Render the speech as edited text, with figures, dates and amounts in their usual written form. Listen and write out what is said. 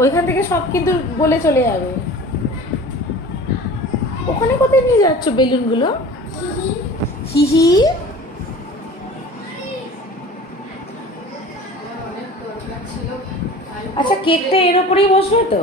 ওইখান থেকে সব কিন্তু বলে চলে যাবে। ওখানে কোথায় নিয়ে যাচ্ছ বেলুনগুলো? হিহি আচ্ছা, কেকটা এর উপরেই বসবে তো?